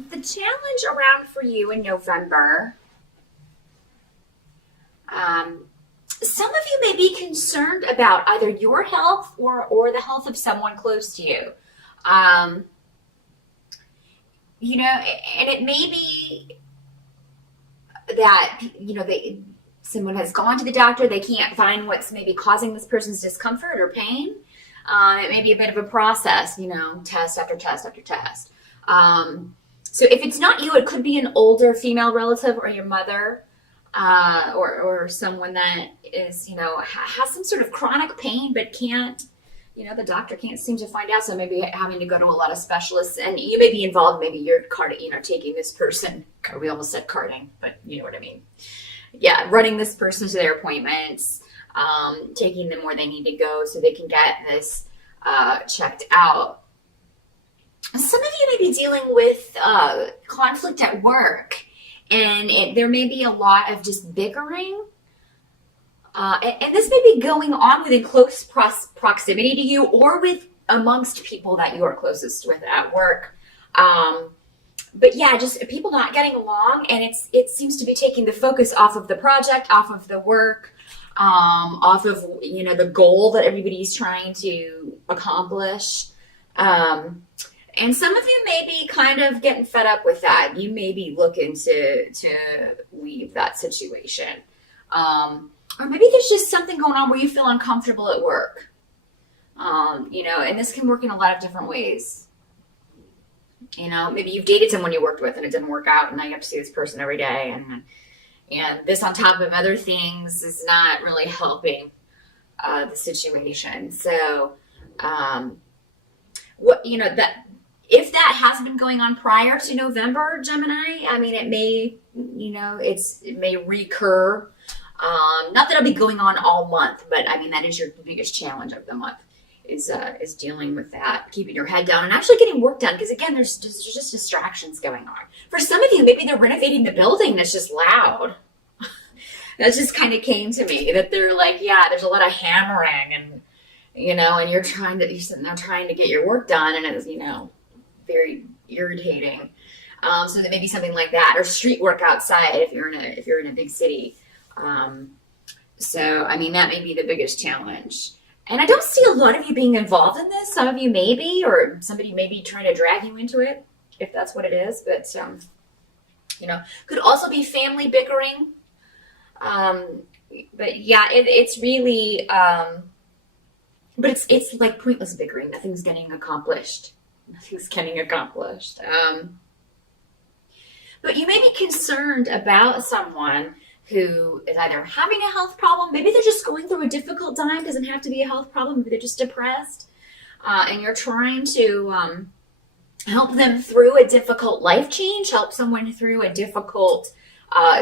The challenge around for you in November, some of you may be concerned about either your health or the health of someone close to you. Um, and it may be that, someone has gone to the doctor, they can't find what's maybe causing this person's discomfort or pain. It may be a bit of a process, test after test after test. So if it's not you, it could be an older female relative or your mother, or someone that is, has some sort of chronic pain but can't, the doctor can't seem to find out. So maybe having to go to a lot of specialists, and you may be involved. Maybe you're taking this person. We almost said carting, but you know what I mean. Yeah, running this person to their appointments, taking them where they need to go so they can get this checked out. Some of you may be dealing with conflict at work, and there may be a lot of just bickering. And this may be going on within close proximity to you or with amongst people that you are closest with at work. But yeah, just people not getting along, and it seems to be taking the focus off of the project, off of the work, off of the goal that everybody's trying to accomplish. And some of you may be kind of getting fed up with that. You may be looking to leave that situation. Or maybe there's just something going on where you feel uncomfortable at work. And this can work in a lot of different ways. Maybe you've dated someone you worked with and it didn't work out, and now you have to see this person every day. And this on top of other things is not really helping the situation. So, if that has been going on prior to November, Gemini, it may, it may recur. Not that it'll be going on all month, but that is your biggest challenge of the month is dealing with that, keeping your head down and actually getting work done. Because again, there's just distractions going on. For some of you, maybe they're renovating the building that's just loud. That just kind of came to me, that they're like, yeah, there's a lot of hammering and you're sitting there trying to get your work done, and it's, very irritating. So there may be something like that, or street work outside if you're in a big city. So that may be the biggest challenge. And I don't see a lot of you being involved in this. Some of you may be, or somebody may be trying to drag you into it, if that's what it is. But could also be family bickering. But yeah, it's really, but it's like pointless bickering. Nothing's getting accomplished. But you may be concerned about someone who is either having a health problem. Maybe they're just going through a difficult time. It doesn't have to be a health problem. Maybe they're just depressed. And you're trying to help them through a difficult life change, help someone through a difficult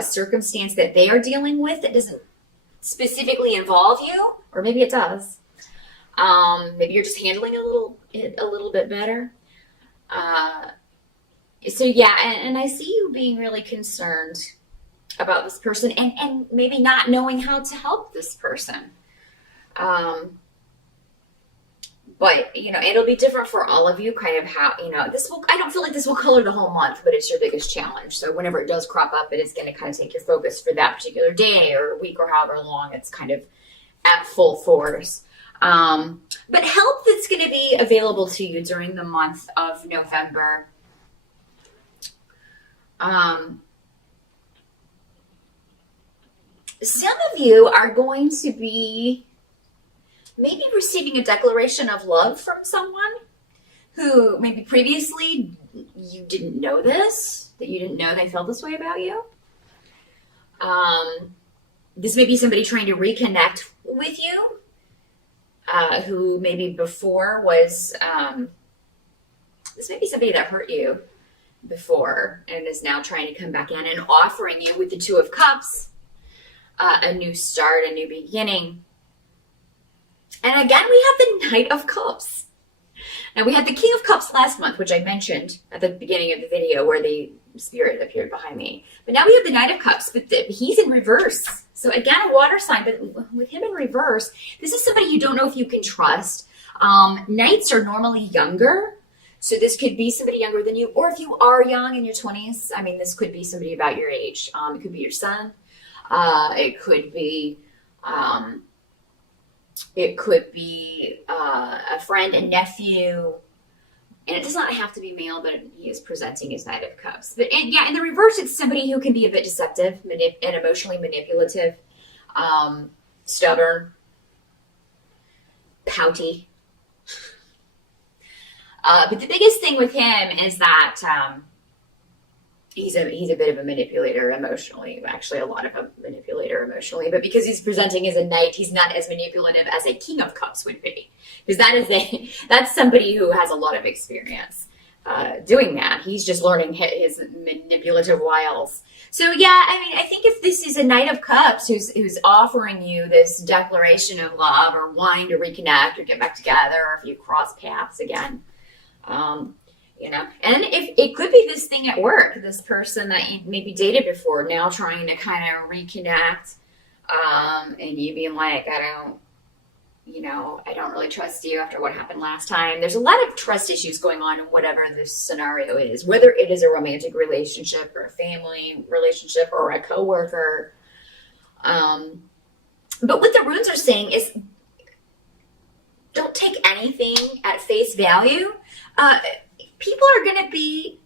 circumstance that they are dealing with that doesn't specifically involve you, or maybe it does. Maybe you're just handling it a little bit better. So yeah, and I see you being really concerned about this person and maybe not knowing how to help this person. But, it'll be different for all of you, kind of how, I don't feel like this will color the whole month, but it's your biggest challenge. So whenever it does crop up, it is going to kind of take your focus for that particular day or week or however long it's kind of at full force. But help that's going to be available to you during the month of November. Some of you are going to be maybe receiving a declaration of love from someone who maybe previously you didn't know that you didn't know they felt this way about you. This may be somebody trying to reconnect with you, who maybe before was, this may be somebody that hurt you before and is now trying to come back in and offering you with the Two of Cups, a new start, a new beginning. And again, we have the Knight of Cups. Now, we had the King of Cups last month, which I mentioned at the beginning of the video where the spirit appeared behind me. But now we have the Knight of Cups, but he's in reverse. So again, a water sign, but with him in reverse, this is somebody you don't know if you can trust. Knights are normally younger. So this could be somebody younger than you, or if you are young in your 20s, I mean, this could be somebody about your age. It could be your son. It could be a friend, a nephew, and it does not have to be male, but he is presenting his Knight of Cups. But yeah, in the reverse, it's somebody who can be a bit deceptive and emotionally manipulative, stubborn, pouty. But the biggest thing with him is that he's a bit of a manipulator emotionally. Actually, a lot of a manipulator emotionally. But because he's presenting as a knight, he's not as manipulative as a King of Cups would be. Because that's somebody who has a lot of experience doing that. He's just learning his manipulative wiles. So yeah, I mean, I think if this is a Knight of Cups who's offering you this declaration of love or wanting to reconnect or get back together, or if you cross paths again, you know, and if it could be this thing at work, this person that you maybe dated before, now trying to kind of reconnect, and you being like, I don't really trust you after what happened last time. There's a lot of trust issues going on in whatever this scenario is, whether it is a romantic relationship or a family relationship or a coworker. But what the runes are saying is, don't take anything at face value. People are going to be,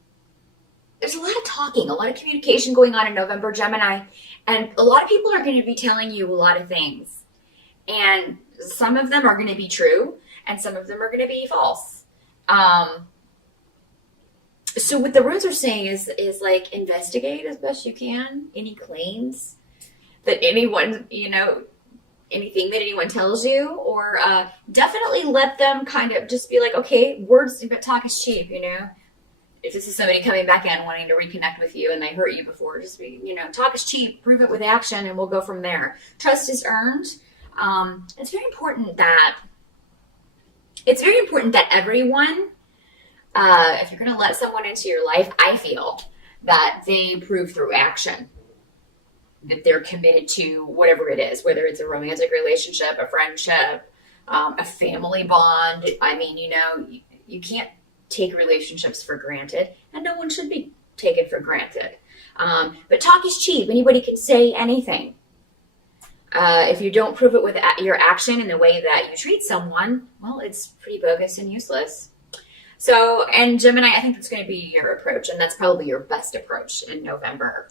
there's a lot of talking, a lot of communication going on in November, Gemini, and a lot of people are going to be telling you a lot of things. And some of them are going to be true, and some of them are going to be false. So what the runes are saying is like, investigate as best you can any claims that anyone, anything that anyone tells you, or definitely let them kind of just be like, okay, words, but talk is cheap, If this is somebody coming back in wanting to reconnect with you and they hurt you before, just be, talk is cheap, prove it with action, and we'll go from there. Trust is earned. It's very important that everyone, if you're going to let someone into your life, I feel that they prove through action that they're committed to whatever it is, whether it's a romantic relationship, a friendship, a family bond. I mean, you can't take relationships for granted, and no one should be taken for granted. But talk is cheap. Anybody can say anything. If you don't prove it with your action and the way that you treat someone, well, it's pretty bogus and useless. So, and Gemini, I think that's going to be your approach, and that's probably your best approach in November.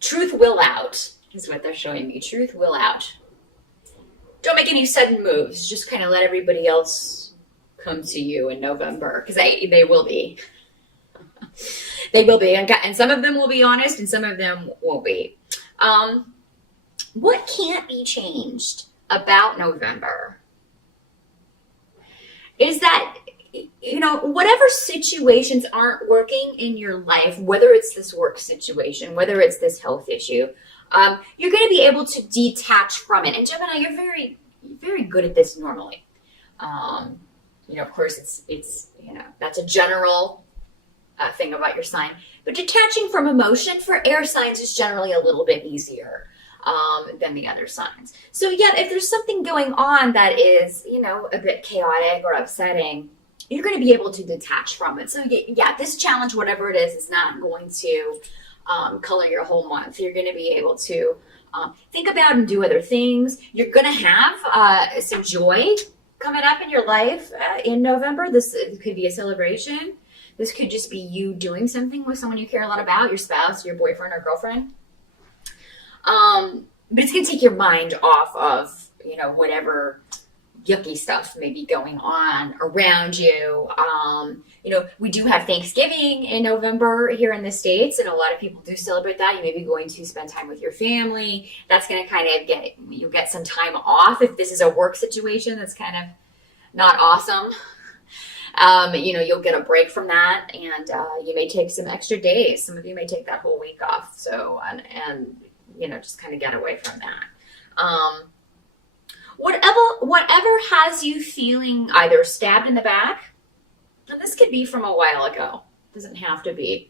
Truth will out is what they're showing me. Truth will out. Don't make any sudden moves. Just kind of let everybody else come to you in November, because they will be. They will be. And some of them will be honest, and some of them won't be. What can't be changed about November is that, whatever situations aren't working in your life, whether it's this work situation, whether it's this health issue, you're going to be able to detach from it. And Gemini, you're very, very good at this normally. Of course, it's that's a general thing about your sign. But detaching from emotion for air signs is generally a little bit easier than the other signs. So yeah, if there's something going on that is, a bit chaotic or upsetting, you're going to be able to detach from it. So yeah, this challenge, whatever it is not going to color your whole month. You're going to be able to think about and do other things. You're going to have some joy coming up in your life in November. This could be a celebration. This could just be you doing something with someone you care a lot about, your spouse, your boyfriend or girlfriend. But it's going to take your mind off of, whatever yucky stuff may be going on around you. We do have Thanksgiving in November here in the States, and a lot of people do celebrate that. You may be going to spend time with your family. That's going to kind of you'll get some time off if this is a work situation that's kind of not awesome. You'll get a break from that, and you may take some extra days. Some of you may take that whole week off. So, and just kind of get away from that. Whatever has you feeling either stabbed in the back, and this could be from a while ago. It doesn't have to be.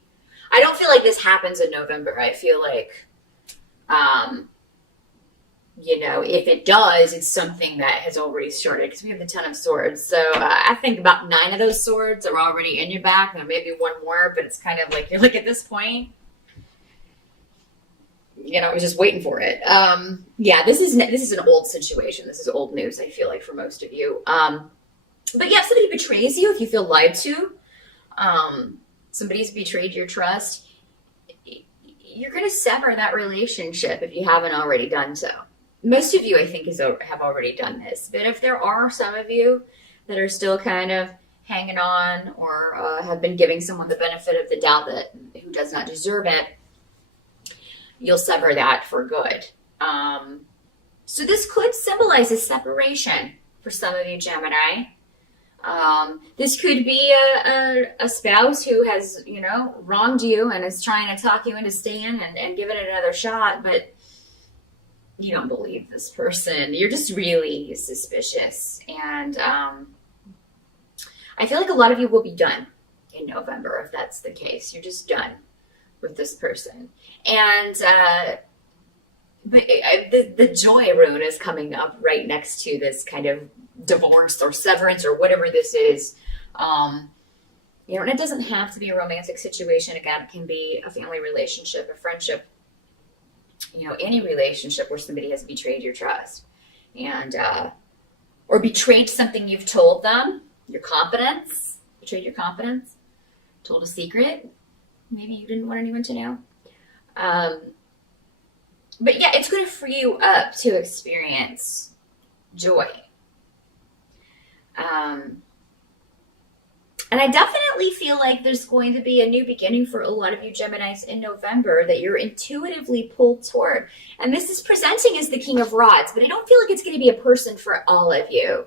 I don't feel like this happens in November. I feel like If it does, it's something that has already started because we have the Ten of Swords. So I think about 9 of those swords are already in your back. There may be one more, but it's kind of like you're like at this point, just waiting for it. Yeah, this is an old situation. This is old news, I feel like, for most of you. But yeah, if somebody betrays you, if you feel lied to, somebody's betrayed your trust, you're going to sever that relationship if you haven't already done so. Most of you, I think, have already done this. But if there are some of you that are still kind of hanging on or have been giving someone the benefit of the doubt who does not deserve it, you'll sever that for good. So this could symbolize a separation for some of you, Gemini. This could be a spouse who has, wronged you and is trying to talk you into staying and giving it another shot, but you don't believe this person. You're just really suspicious. And I feel like a lot of you will be done in November if that's the case. You're just done with this person. And the joy rune is coming up right next to this kind of divorce or severance or whatever this is. And it doesn't have to be a romantic situation. Again, it can be a family relationship, a friendship, any relationship where somebody has betrayed your trust and or betrayed something you've told them, your confidence, betrayed your confidence, told a secret maybe you didn't want anyone to know. But yeah, it's going to free you up to experience joy. And I definitely feel like there's going to be a new beginning for a lot of you Geminis in November that you're intuitively pulled toward. And this is presenting as the King of Rods, but I don't feel like it's going to be a person for all of you.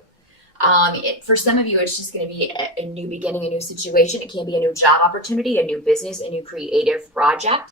For some of you, it's just going to be a new beginning, a new situation. It can be a new job opportunity, a new business, a new creative project.